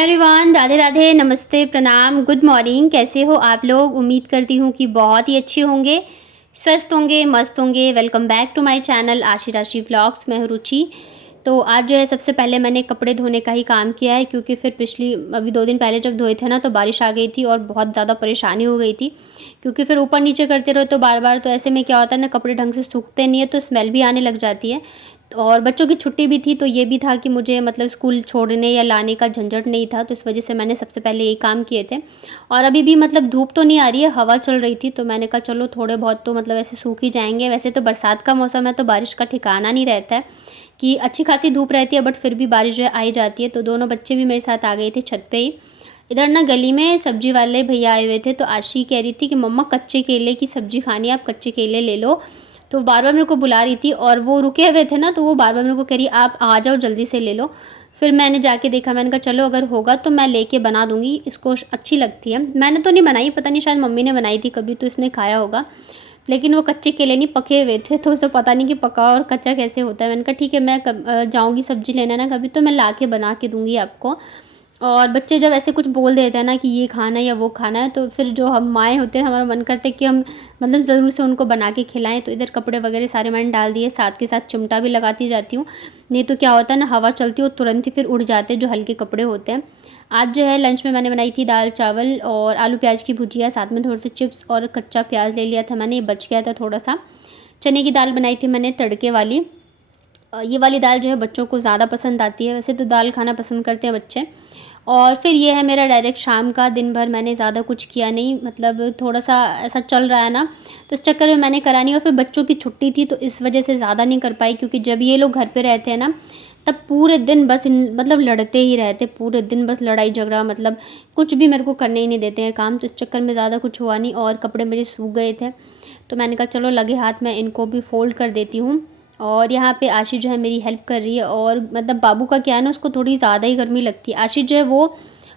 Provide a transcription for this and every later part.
Hello everyone, Radhe Radhe, नमस्ते, प्रणाम, good morning. कैसे हो आप लोग? उम्मीद करती हूँ कि बहुत ही अच्छे होंगे, स्वस्थ होंगे, मस्त होंगे। Welcome back to my channel Ashi Rashi vlogs. मैं हूँ रुचि। तो आज जो है सबसे पहले मैंने कपड़े धोने का ही काम किया है, क्योंकि फिर अभी 2 दिन पहले जब धोए थे ना तो बारिश आ गई थी और बहुत ज़्यादा परेशानी हो गई थी। क्योंकि फिर ऊपर नीचे करते रहो तो बार बार, तो ऐसे में क्या होता है ना, कपड़े ढंग से सूखते नहीं है तो स्मेल भी आने लग जाती है। और बच्चों की छुट्टी भी थी तो ये भी था कि मुझे मतलब स्कूल छोड़ने या लाने का झंझट नहीं था, तो इस वजह से मैंने सबसे पहले यही काम किए थे। और अभी भी मतलब धूप तो नहीं आ रही है, हवा चल रही थी, तो मैंने कहा चलो थोड़े बहुत तो मतलब ऐसे सूख ही जाएंगे। वैसे तो बरसात का मौसम है तो बारिश का ठिकाना नहीं रहता है, कि अच्छी खासी धूप रहती है बट फिर भी बारिश जो है आ ही जाती है। तो दोनों बच्चे भी मेरे साथ आ गए थे छत पे ही। इधर ना गली में सब्जी वाले भैया आए हुए थे, तो आशी कह रही थी कि मम्मा कच्चे केले की सब्जी खानी है, आप कच्चे केले ले लो। तो बार बार मेरे को बुला रही थी और वो रुके हुए थे ना, तो वो बार बार मेरे को कह रही आप आ जाओ जल्दी से ले लो। फिर मैंने जाके देखा, मैंने कहा चलो अगर होगा तो मैं लेके बना दूंगी, इसको अच्छी लगती है। मैंने तो नहीं बनाई, पता नहीं शायद मम्मी ने बनाई थी कभी तो इसने खाया होगा। लेकिन वो कच्चे केले नहीं, पके हुए थे, तो उसे पता नहीं कि पका और कच्चा कैसे होता है। मैंने कहा ठीक है, मैं जाऊँगी सब्जी लेना ना कभी तो मैं ला के बना के दूँगी आपको। और बच्चे जब ऐसे कुछ बोल देते हैं ना कि ये खाना है या वो खाना है, तो फिर जो हम माएँ होते हैं हमारा मन करता है कि हम मतलब ज़रूर से उनको बना के खिलाएं। तो इधर कपड़े वगैरह सारे मैंने डाल दिए, साथ के साथ चिमटा भी लगाती जाती हूँ। नहीं तो क्या होता है ना, हवा चलती है वो तुरंत ही फिर उड़ जाते हैं जो हल्के कपड़े होते हैं। आज जो है लंच में मैंने बनाई थी दाल चावल और आलू प्याज की भुजिया, साथ में थोड़े से चिप्स और कच्चा प्याज ले लिया था मैंने, ये बच गया था थोड़ा सा। चने की दाल बनाई थी मैंने तड़के वाली। ये वाली दाल जो है बच्चों को ज़्यादा पसंद आती है, वैसे तो दाल खाना पसंद करते हैं बच्चे। और फिर ये है मेरा डायरेक्ट शाम का। दिन भर मैंने ज़्यादा कुछ किया नहीं, मतलब थोड़ा सा ऐसा चल रहा है ना, तो इस चक्कर में मैंने करा नहीं। और फिर बच्चों की छुट्टी थी तो इस वजह से ज़्यादा नहीं कर पाई, क्योंकि जब ये लोग घर पे रहते हैं ना तब पूरे दिन बस मतलब लड़ते ही रहते, पूरे दिन बस लड़ाई झगड़ा, मतलब कुछ भी मेरे को करने ही नहीं देते हैं काम। तो इस चक्कर में ज़्यादा कुछ हुआ नहीं और कपड़े मेरे सूख गए थे, तो मैंने कहा चलो लगे हाथ में इनको भी फ़ोल्ड कर देती हूँ। और यहाँ पे आशी जो है मेरी हेल्प कर रही है। और मतलब बाबू का क्या है ना, उसको थोड़ी ज़्यादा ही गर्मी लगती है। आशी जो है वो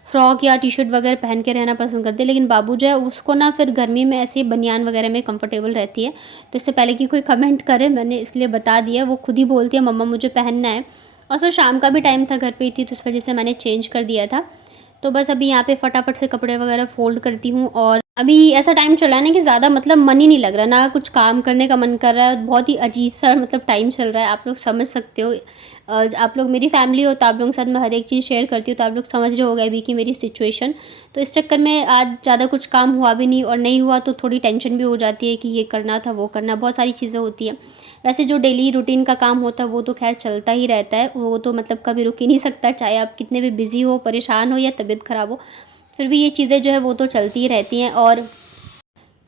फ्रॉक या टी शर्ट वगैरह पहन के रहना पसंद करते हैं, लेकिन बाबू जो है उसको ना फिर गर्मी में ऐसे बनियान वगैरह में कंफर्टेबल रहती है। तो इससे पहले कि कोई कमेंट करे मैंने इसलिए बता दिया, वो खुद ही बोलती है मम्मा मुझे पहनना है। और फिर शाम का भी टाइम था, घर पे ही थी, तो इस वजह से मैंने चेंज कर दिया था। तो बस अभी यहाँ पे फटाफट से कपड़े वगैरह फ़ोल्ड करती हूँ। और अभी ऐसा टाइम चल रहा है ना कि ज़्यादा मतलब मन ही नहीं लग रहा, ना कुछ काम करने का मन कर रहा है, बहुत ही अजीब सा मतलब टाइम चल रहा है। आप लोग समझ सकते हो, आप लोग मेरी फैमिली हो तो आप लोगों के साथ मैं हर एक चीज़ शेयर करती हूँ, तो आप लोग समझ रहे होगे अभी कि मेरी सिचुएशन। तो इस चक्कर में आज ज़्यादा कुछ काम हुआ भी नहीं, और नहीं हुआ तो थोड़ी टेंशन भी हो जाती है कि ये करना था वो करना, बहुत सारी चीज़ें होती हैं। वैसे जो डेली रूटीन का काम होता है वो तो खैर चलता ही रहता है, वो तो मतलब कभी रुक ही नहीं सकता, चाहे आप कितने भी बिज़ी हो, परेशान हो या तबीयत ख़राब हो, फिर भी ये चीज़ें जो है वो तो चलती ही रहती हैं। और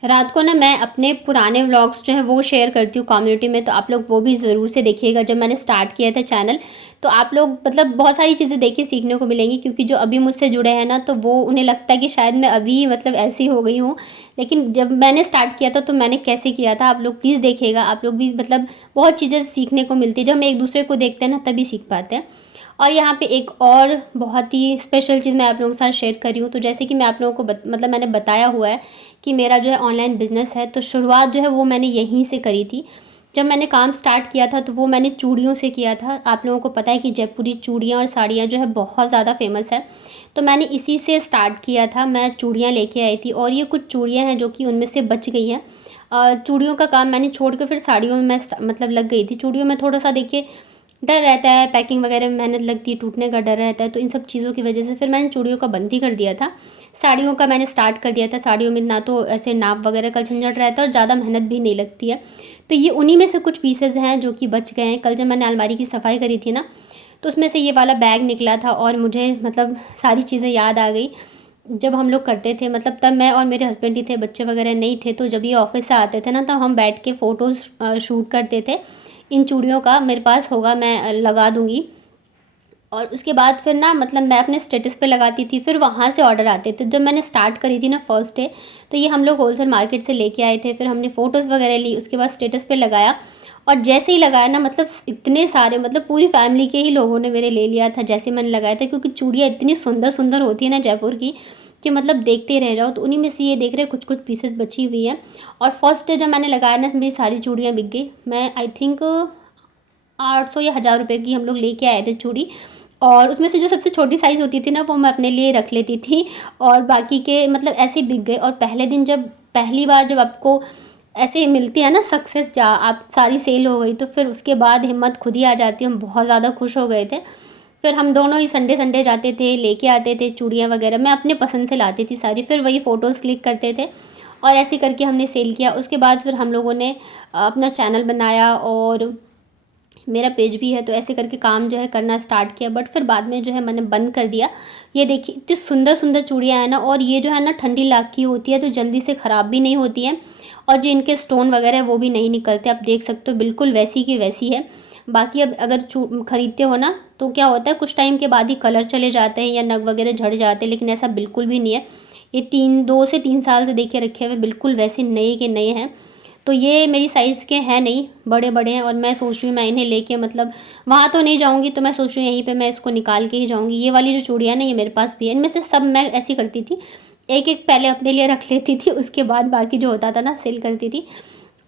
रात को ना मैं अपने पुराने व्लॉग्स जो है वो शेयर करती हूँ कम्युनिटी में, तो आप लोग वो भी ज़रूर से देखिएगा। जब मैंने स्टार्ट किया था चैनल तो आप लोग मतलब बहुत सारी चीज़ें देखिए, सीखने को मिलेंगी, क्योंकि जो अभी मुझसे जुड़े हैं ना तो वो उन्हें लगता है कि शायद मैं अभी मतलब ऐसी हो गई हूँ, लेकिन जब मैंने स्टार्ट किया था तो मैंने कैसे किया था आप लोग प्लीज़ देखिएगा। आप लोग भी मतलब बहुत चीज़ें सीखने को मिलती है, जब हम एक दूसरे को देखते हैं ना तभी सीख पाते हैं। और यहाँ पे एक और बहुत ही स्पेशल चीज़ मैं आप लोगों के साथ शेयर कर रही हूँ। तो जैसे कि मैं आप लोगों को मतलब मैंने बताया हुआ है कि मेरा जो है ऑनलाइन बिज़नेस है, तो शुरुआत जो है वो मैंने यहीं से करी थी। जब मैंने काम स्टार्ट किया था तो वो मैंने चूड़ियों से किया था। आप लोगों को पता है कि जयपुरी चूड़ियाँ और साड़ियाँ जो है बहुत ज़्यादा फेमस है, तो मैंने इसी से स्टार्ट किया था। मैं चूड़ियाँ लेके आई थी और ये कुछ चूड़ियाँ हैं जो कि उनमें से बच गई हैं। चूड़ियों का काम मैंने छोड़ कर फिर साड़ियों में मैं मतलब लग गई थी। चूड़ियों में थोड़ा सा देखिए डर रहता है, पैकिंग वगैरह में मेहनत लगती है, टूटने का डर रहता है, तो इन सब चीज़ों की वजह से फिर मैंने चूड़ियों का बंद ही कर दिया था। साड़ियों का मैंने स्टार्ट कर दिया था। साड़ियों में ना तो ऐसे नाप वगैरह का झंझट रहता है और ज़्यादा मेहनत भी नहीं लगती है। तो ये उन्हीं में से कुछ पीसेज हैं जो कि बच गए हैं। कल जब मैंने अलमारी की सफाई करी थी ना, तो उसमें से ये वाला बैग निकला था और मुझे मतलब सारी चीज़ें याद आ गई। जब हम लोग करते थे, मतलब तब मैं और मेरे हस्बैंड ही थे, बच्चे वगैरह नहीं थे, तो जब ये ऑफिस से आते थे ना तब हम बैठ के फ़ोटोज़ शूट करते थे। इन चूड़ियों का मेरे पास होगा, मैं लगा दूँगी। और उसके बाद फिर ना मतलब मैं अपने स्टेटस पे लगाती थी, फिर वहाँ से ऑर्डर आते थे। जब मैंने स्टार्ट करी थी ना फर्स्ट डे, तो ये हम लोग होलसेल मार्केट से लेके आए थे, फिर हमने फ़ोटोज़ वगैरह ली, उसके बाद स्टेटस पे लगाया। और जैसे ही लगाया ना, मतलब इतने सारे, मतलब पूरी फैमिली के ही लोगों ने मेरे ले लिया था जैसे मैंने लगाया था, क्योंकि चूड़ियाँ इतनी सुंदर सुंदर होती है ना जयपुर की, कि मतलब देखते ही रह जाओ। तो उन्हीं में से ये देख रहे कुछ कुछ पीसेस बची हुई है। और फर्स्ट डे जब मैंने लगाया ना, मेरी सारी चूड़ियाँ बिक गई। मैं आई थिंक 800 या 1000 रुपये की हम लोग लेके आए थे चूड़ी, और उसमें से जो सबसे छोटी साइज़ होती थी ना वो मैं अपने लिए रख लेती थी, और बाकी के मतलब ऐसे ही बिक गए। और पहले दिन जब पहली बार जब आपको ऐसे मिलती है ना सक्सेस, या आप सारी सेल हो गई, तो फिर उसके बाद हिम्मत खुद ही आ जाती है। हम बहुत ज़्यादा खुश हो गए थे। फिर हम दोनों ही संडे संडे जाते थे, लेके आते थे चूड़ियाँ वगैरह, मैं अपने पसंद से लाती थी सारी, फिर वही फ़ोटोज़ क्लिक करते थे और ऐसे करके हमने सेल किया। उसके बाद फिर हम लोगों ने अपना चैनल बनाया और मेरा पेज भी है, तो ऐसे करके काम जो है करना स्टार्ट किया। बट फिर बाद में जो है मैंने बंद कर दिया। ये देखिए इतनी सुंदर सुंदर चूड़ियाँ हैं ना, और ये जो है ना ठंडी इलाके की होती है तो जल्दी से ख़राब भी नहीं होती हैं, और जो इनके स्टोन वगैरह है वो भी नहीं निकलते। आप देख सकते हो बिल्कुल वैसी की वैसी है। बाकी अब अगर ख़रीदते हो ना तो क्या होता है, कुछ टाइम के बाद ही कलर चले जाते हैं या नग वगैरह झड़ जाते हैं, लेकिन ऐसा बिल्कुल भी नहीं है। ये 2 से 3 साल से देखे रखे हुए बिल्कुल वैसे नए के नए हैं। तो ये मेरी साइज़ के हैं नहीं, बड़े बड़े हैं, और मैं सोच रही हूँ मैं इन्हें लेके मतलब वहाँ तो नहीं जाऊँगी, तो मैं सोच रही हूँ यहीं पे मैं इसको निकाल के ही जाऊँगी। ये वाली जो चूड़ियाँ ना ये मेरे पास भी है, इनमें से सब मैं ऐसी करती थी, एक एक पहले अपने लिए रख लेती थी, उसके बाद बाकी जो होता था ना सेल करती थी।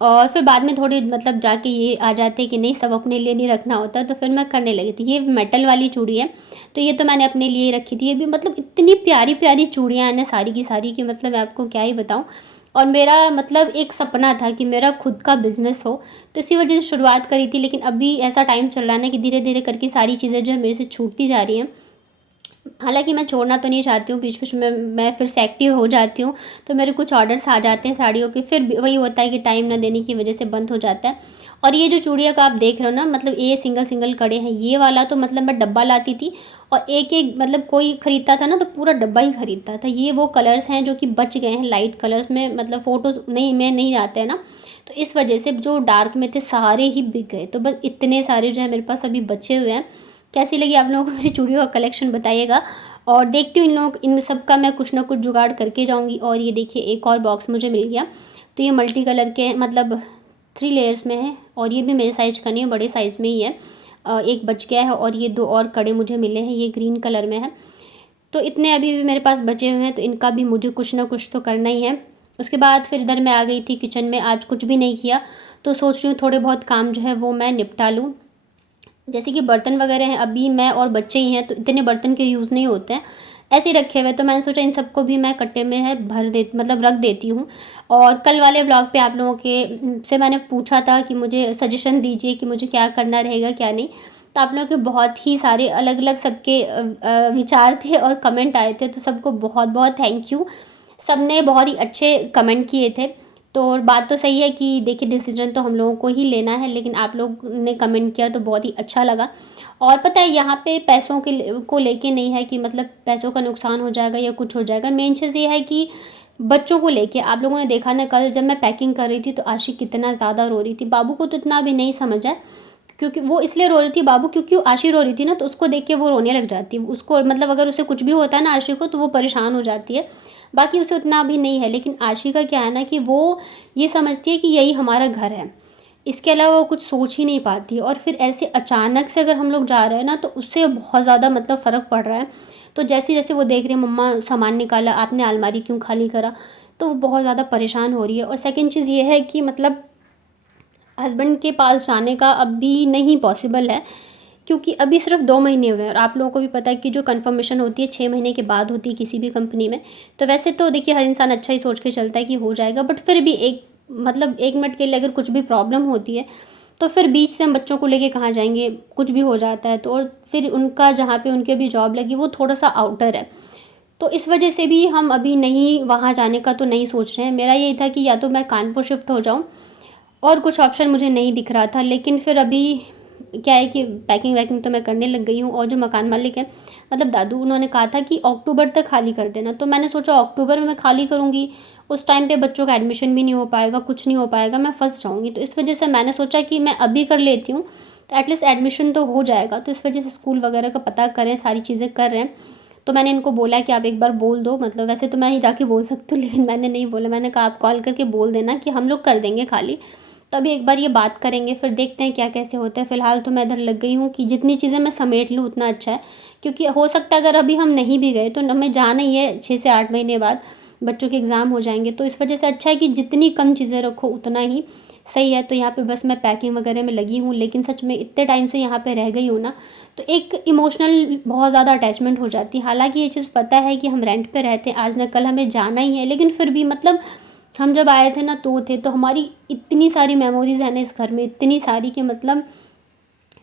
और फिर बाद में थोड़ी मतलब जाके ये आ जाते कि नहीं सब अपने लिए नहीं रखना होता, तो फिर मैं करने लगी थी। ये मेटल वाली चूड़ी है, तो ये तो मैंने अपने लिए रखी थी। ये भी मतलब इतनी प्यारी प्यारी चूड़ियाँ हैं ना सारी की सारी, की मतलब मैं आपको क्या ही बताऊँ। और मेरा मतलब एक सपना था कि मेरा खुद का बिज़नेस हो, तो इसी वजह से शुरुआत करी थी। लेकिन अभी ऐसा टाइम चल रहा है ना कि धीरे धीरे करके सारी चीज़ें जो है मेरे से छूटती जा रही हैं। हालाँकि मैं छोड़ना तो नहीं चाहती हूँ, बीच-बीच में मैं फिर से एक्टिव हो जाती हूँ, तो मेरे कुछ ऑर्डर्स आ जाते हैं साड़ियों के, फिर वही होता है कि टाइम ना देने की वजह से बंद हो जाता है। और ये जो चूड़ियों का आप देख रहे हो ना, मतलब ये सिंगल सिंगल कड़े हैं, ये वाला तो मतलब मैं डब्बा लाती थी, और एक-एक मतलब कोई खरीदता था ना तो पूरा डब्बा ही खरीदता था। ये वो कलर्स हैं जो कि बच गए हैं लाइट कलर्स में, मतलब फ़ोटोज़ नहीं में नहीं आते हैं ना, तो इस वजह से जो डार्क में थे सारे ही बिक गए। तो बस इतने सारे जो है मेरे पास अभी बचे हुए हैं। कैसी लगी आप लोगों को मेरी चूड़ियों का कलेक्शन बताइएगा। और देखती हूँ इन सब का मैं कुछ ना कुछ जुगाड़ करके जाऊँगी। और ये देखिए एक और बॉक्स मुझे मिल गया, तो ये मल्टी कलर के मतलब 3 लेयर्स में है, और ये भी मेरे साइज़ का नहीं है, बड़े साइज़ में ही है। एक बच गया है, और ये 2 और कड़े मुझे मिले हैं, ये ग्रीन कलर में है। तो इतने अभी भी मेरे पास बचे हुए हैं, तो इनका भी मुझे कुछ ना कुछ तो करना ही है। उसके बाद फिर इधर मैं आ गई थी किचन में, आज कुछ भी नहीं किया, तो सोच रही हूँ थोड़े बहुत काम जो है वो मैं निपटा लूँ। जैसे कि बर्तन वगैरह हैं, अभी मैं और बच्चे ही हैं तो इतने बर्तन के यूज़ नहीं होते हैं, ऐसे ही रखे हुए, तो मैंने सोचा इन सबको भी मैं कट्टे में है भर दे मतलब रख देती हूँ। और कल वाले व्लॉग पे आप लोगों के से मैंने पूछा था कि मुझे सजेशन दीजिए कि मुझे क्या करना रहेगा क्या नहीं, तो आप लोगों के बहुत ही सारे अलग अलग सबके विचार थे और कमेंट आए थे, तो सबको बहुत बहुत थैंक यू। सब ने बहुत ही अच्छे कमेंट किए थे। तो और बात तो सही है कि देखिए डिसीजन तो हम लोगों को ही लेना है, लेकिन आप लोग ने कमेंट किया तो बहुत ही अच्छा लगा। और पता है यहाँ पे पैसों को लेके नहीं है कि मतलब पैसों का नुकसान हो जाएगा या कुछ हो जाएगा। मेन चीज़ ये है कि बच्चों को लेके आप लोगों ने देखा ना, कल जब मैं पैकिंग कर रही थी तो आशी कितना ज़्यादा रो रही थी। बाबू को तो इतना भी नहीं समझ है, क्योंकि वो इसलिए रो रही थी बाबू, क्योंकि आशी रो रही थी ना, तो उसको देख के वो रोने लग जाती है। उसको मतलब अगर उसे कुछ भी होता है ना आशी को, तो वो परेशान हो जाती है। बाकी उसे उतना भी नहीं है, लेकिन आशी का क्या है ना कि वो ये समझती है कि यही हमारा घर है, इसके अलावा वो कुछ सोच ही नहीं पाती। और फिर ऐसे अचानक से अगर हम लोग जा रहे हैं ना, तो उससे बहुत ज़्यादा मतलब फ़र्क पड़ रहा है। तो जैसे जैसे वो देख रही है मम्मा सामान निकाला आपने, अलमारी क्यों खाली करा, तो वो बहुत ज़्यादा परेशान हो रही है। और सेकंड चीज़ ये है कि मतलब हस्बैंड के पास जाने का अभी नहीं पॉसिबल है, क्योंकि अभी सिर्फ 2 महीने हुए हैं, और आप लोगों को भी पता है कि जो कंफर्मेशन होती है 6 महीने के बाद होती है किसी भी कंपनी में। तो वैसे तो देखिए हर इंसान अच्छा ही सोच के चलता है कि हो जाएगा, बट फिर भी एक मतलब 1 मिनट के लिए अगर कुछ भी प्रॉब्लम होती है, तो फिर बीच से हम बच्चों को लेके कहाँ जाएंगे, कुछ भी हो जाता है तो। और फिर उनका जहाँ पे उनके अभी जॉब लगी वो थोड़ा सा आउटर है, तो इस वजह से भी हम अभी नहीं वहाँ जाने का तो नहीं सोच रहे हैं। मेरा यही था कि या तो मैं कानपुर शिफ्ट हो जाऊँ, और कुछ ऑप्शन मुझे नहीं दिख रहा था। लेकिन फिर अभी क्या है कि पैकिंग वैकिंग तो मैं करने लग गई हूँ, और जो मकान मालिक है मतलब दादू, उन्होंने कहा था कि अक्टूबर तक खाली कर देना, तो मैंने सोचा अक्टूबर में मैं खाली करूँगी, उस टाइम पे बच्चों का एडमिशन भी नहीं हो पाएगा, कुछ नहीं हो पाएगा, मैं फंस जाऊँगी। तो इस वजह से मैंने सोचा कि मैं अभी कर लेती हूँ, तो एटलीस्ट एडमिशन तो हो जाएगा। तो इस वजह से स्कूल वगैरह का पता करें, सारी चीज़ें कर रहे हैं। तो मैंने इनको बोला कि आप एक बार बोल दो, मतलब वैसे तो मैं ही जाके बोल सकती हूँ, लेकिन मैंने नहीं बोला, मैंने कहा आप कॉल करके बोल देना कि हम लोग कर देंगे खाली। तो अभी एक बार ये बात करेंगे, फिर देखते हैं क्या कैसे होता है। फ़िलहाल तो मैं इधर लग गई हूँ कि जितनी चीज़ें मैं समेट लूँ उतना अच्छा है, क्योंकि हो सकता है अगर अभी हम नहीं भी गए तो हमें जाना ही है 6 से 8 महीने बाद, बच्चों के एग्ज़ाम हो जाएंगे। तो इस वजह से अच्छा है कि जितनी कम चीज़ें रखो उतना ही सही है। तो यहाँ पे बस मैं पैकिंग वगैरह में लगी हूँ, लेकिन सच में इतने टाइम से यहाँ पे रह गई हूँ ना, तो एक इमोशनल बहुत ज़्यादा अटैचमेंट हो जाती है। हालांकि ये चीज़ पता है कि हम रेंट पे रहते हैं, आज ना कल हमें जाना ही है, लेकिन फिर भी मतलब हम जब आए थे ना तो हमारी इतनी सारी मेमोरीज़ हैं ना इस घर में, इतनी सारी कि मतलब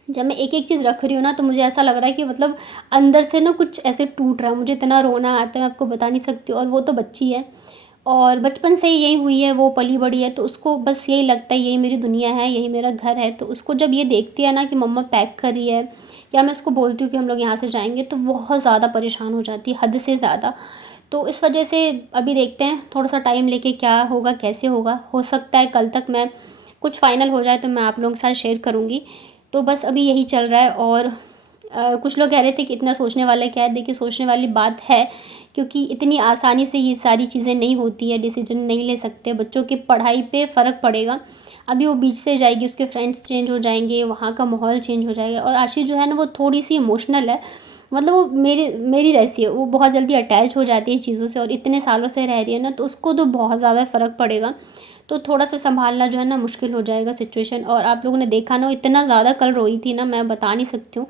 जब मैं एक एक चीज़ रख रही हूँ ना तो मुझे ऐसा लग रहा है कि मतलब अंदर से ना कुछ ऐसे टूट रहा है, मुझे इतना रोना आता है, मैं आपको बता नहीं सकती। और वो तो बच्ची है और बचपन से यही हुई है, वो पली बड़ी है, तो उसको बस यही लगता है यही मेरी दुनिया है, यही मेरा घर है। तो उसको जब ये देखती है ना कि मम्मा पैक कर रही है, या मैं उसको बोलती हूँ कि हम लोग यहाँ से जाएंगे, तो बहुत ज़्यादा परेशान हो जाती है, हद से ज़्यादा। तो इस वजह से अभी देखते हैं थोड़ा सा टाइम लेके क्या होगा कैसे होगा। हो सकता है कल तक मैं कुछ फ़ाइनल हो जाए तो मैं आप लोगों के साथ शेयर करूँगी। तो बस अभी यही चल रहा है। और कुछ लोग कह रहे थे कि इतना सोचने वाला क्या है। देखिए, सोचने वाली बात है, क्योंकि इतनी आसानी से ये सारी चीज़ें नहीं होती है, डिसीजन नहीं ले सकते। बच्चों की पढ़ाई पे फ़र्क पड़ेगा। अभी वो बीच से जाएगी, उसके फ्रेंड्स चेंज हो जाएंगे, वहाँ का माहौल चेंज हो जाएगा। और आशी जो है ना वो थोड़ी सी इमोशनल है, मतलब वो मेरी मेरी जैसी है, वो बहुत जल्दी अटैच हो जाती है चीज़ों से, और इतने सालों से रह रही है ना, तो उसको तो बहुत ज़्यादा फ़र्क पड़ेगा। तो थोड़ा सा संभालना जो है ना मुश्किल हो जाएगा सिचुएशन। और आप लोगों ने देखा ना, वो इतना ज़्यादा कल रोई थी ना, मैं बता नहीं सकती हूँ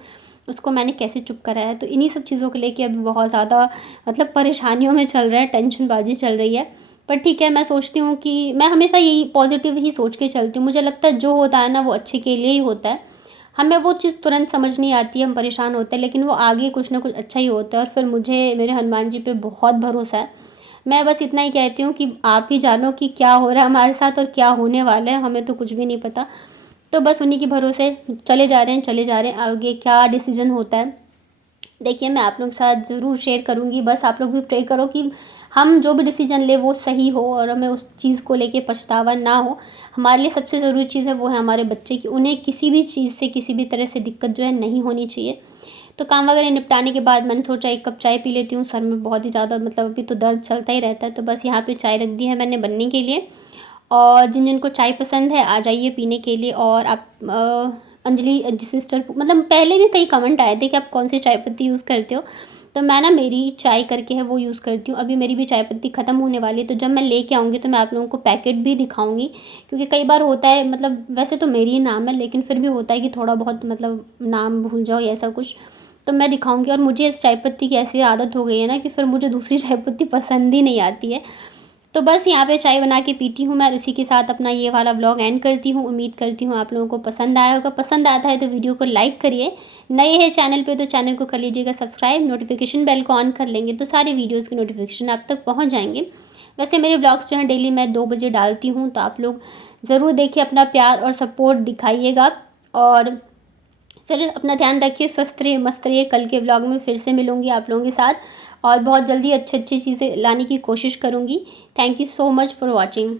उसको मैंने कैसे चुप कराया है। तो इन्हीं सब चीज़ों को लेके अभी बहुत ज़्यादा मतलब परेशानियों में चल रहा है, टेंशनबाजी चल रही है। पर ठीक है, मैं सोचती हूँ कि मैं हमेशा यही पॉजिटिव ही सोच के चलती हूँ। मुझे लगता है जो होता है ना वो अच्छे के लिए ही होता है। हमें वो चीज़ तुरंत समझ नहीं आती है, हम परेशान होते हैं, लेकिन वो आगे कुछ ना कुछ अच्छा ही होता है। और फिर मुझे मेरे हनुमान जी पे बहुत भरोसा है। मैं बस इतना ही कहती हूँ कि आप ही जानो कि क्या हो रहा है हमारे साथ और क्या होने वाला है, हमें तो कुछ भी नहीं पता। तो बस उन्हीं के भरोसे चले जा रहे हैं, चले जा रहे हैं। आगे क्या डिसीजन होता है देखिए, मैं आप लोगों के साथ ज़रूर शेयर करूँगी। बस आप लोग भी प्रे करो कि हम जो भी डिसीजन ले वो सही हो, और हमें उस चीज़ को लेके पछतावा ना हो। हमारे लिए सबसे ज़रूरी चीज़ है वो है हमारे बच्चे की, उन्हें किसी भी चीज़ से किसी भी तरह से दिक्कत जो है नहीं होनी चाहिए। तो काम वगैरह निपटाने के बाद मैंने सोचा एक कप चाय पी लेती हूँ। सर में बहुत ही ज़्यादा मतलब अभी तो दर्द चलता ही रहता है। तो बस यहाँ पे चाय रख दी है मैंने बनने के लिए। और जिन जिनको चाय पसंद है आ जाइए पीने के लिए। और आप अंजलि सिस्टर, मतलब पहले भी कई कमेंट आए थे कि आप कौन सी चाय पत्ती यूज़ करते हो। तो मैं ना मेरी चाय करके है वो यूज़ करती हूँ। अभी मेरी भी चाय पत्ती ख़त्म होने वाली है, तो जब मैं लेके आऊँगी तो मैं आप लोगों को पैकेट भी दिखाऊंगी। क्योंकि कई बार होता है, मतलब वैसे तो मेरी ही नाम है, लेकिन फिर भी होता है कि थोड़ा बहुत मतलब नाम भूल जाओ या ऐसा कुछ। तो मैं दिखाऊंगी। और मुझे इस चाय पत्ती की ऐसी आदत हो गई है ना कि फिर मुझे दूसरी चाय पत्ती पसंद ही नहीं आती है। तो बस यहाँ पे चाय बना के पीती हूँ मैं, और इसी के साथ अपना ये वाला व्लॉग एंड करती हूँ। उम्मीद करती हूँ आप लोगों को पसंद आया होगा। पसंद आता है तो वीडियो को लाइक करिए, नए हैं चैनल पे तो चैनल को कर लीजिएगा सब्सक्राइब, नोटिफिकेशन बेल को ऑन कर लेंगे तो सारी वीडियोज़ की नोटिफिकेशन आप तक पहुँच जाएंगे। वैसे मेरे व्लॉग्स जो हैं डेली मैं 2 बजे डालती हूँ, तो आप लोग ज़रूर देखिए, अपना प्यार और सपोर्ट दिखाइएगा। और फिर अपना ध्यान रखिए, स्वस्थ रहिए, मस्त रहिए। कल के व्लॉग में फिर से मिलूंगी आप लोगों के साथ, और बहुत जल्दी अच्छी अच्छी चीज़ें लाने की कोशिश करूँगी। Thank you so much for watching.